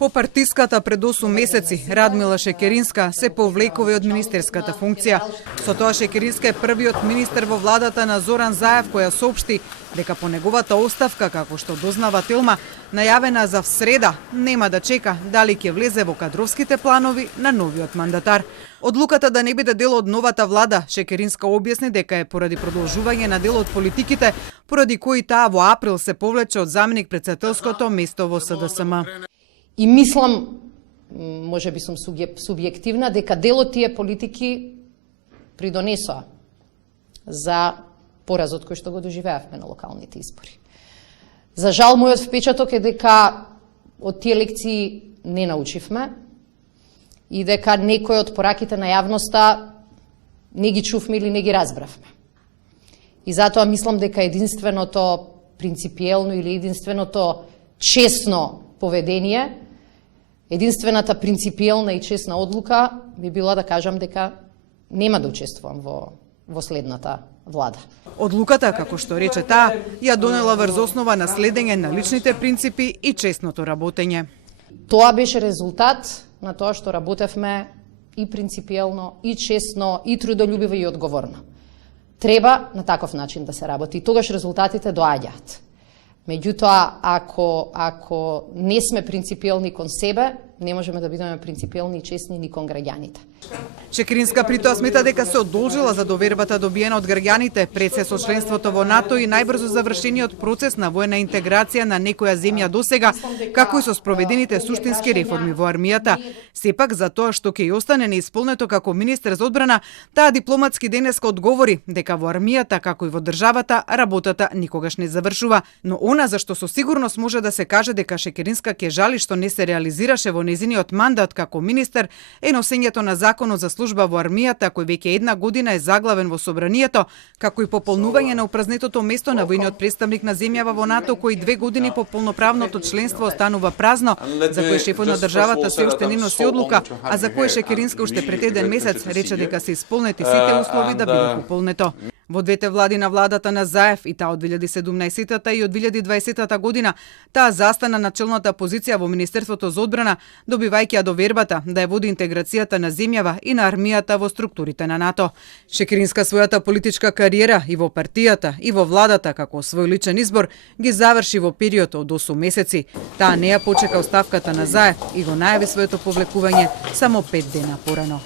По партиската пред 8 месеци, Радмила Шекеринска се повлекува од министерската функција. Со тоа Шекеринска е првиот министер во владата на Зоран Заев која соопшти дека по неговата оставка, како што дознава Телма, најавена за среда, нема да чека дали ќе влезе во кадровските планови на новиот мандатар. Одлуката да не биде дел од новата влада, Шекеринска објасни дека е поради продолжување на дел од политиките, поради кои таа во април се повлече од заменик председателското место во СДСМ. И мислам, може би сум субјективна, дека дел од тие политики придонесоа за поразот кој што го доживеавме на локалните избори. За жал, мојот впечаток е дека од тие лекции не научивме и дека некои од пораките на јавноста не ги чувме или не ги разбравме. И затоа мислам дека единственото принципиелно или единственото честно поведение, единствената принципиелна и честна одлука би била да кажам дека нема да учествувам во следната влада. Одлуката, како што рече таа, ја донела врз основа на следење на личните принципи и честното работење. Тоа беше резултат на тоа што работевме и принципиелно, и честно, и трудолюбиво и одговорно. Треба на таков начин да се работи и тогаш резултатите доаѓаат. Меѓутоа, ако не сме принципиелни кон себе, не можеме да бидеме принципиелни и честни ни кон граѓаните. Шекеринска притоа смета дека се одолжила за довербата добиена од граѓаните пред се со членството во НАТО и најбрзо завршениот процес на воена интеграција на некоја земја досега, како и со спроведените суштински реформи во армијата. Сепак за тоа што ќе остане неисполнето како министер за одбрана, таа дипломатски денеска одговори дека во армијата, како и во државата, работата никогаш не завршува. Но она за што со сигурност може да се каже дека Шекеринска ќе жали што не се реализираше во незиниот мандат како министер е носењето на законот за служба во армијата, кој веќе една година е заглавен во собранието, како и пополнување на упразнетото место на војниот представник на земјава во НАТО, кој 2 години по полноправното членство останува празно, за кој шефот на државата се уште не носи одлука, а за кој Шекеринска уште пред еден месец рече дека се исполнети сите услови да биде пополнето. Во двете влади на владата на Заев, и таа од 2017 и од 2020 година, таа застана на челната позиција во Министерството за одбрана, добивајќи ја довербата да ја води интеграцијата на земјава и на армијата во структурите на НАТО. Шекеринска својата политичка кариера и во партијата, и во владата како свој личен избор ги заврши во период од 8 месеци. Таа не ја почека оставката на Заев и го најави своето повлекување само 5 дена порано.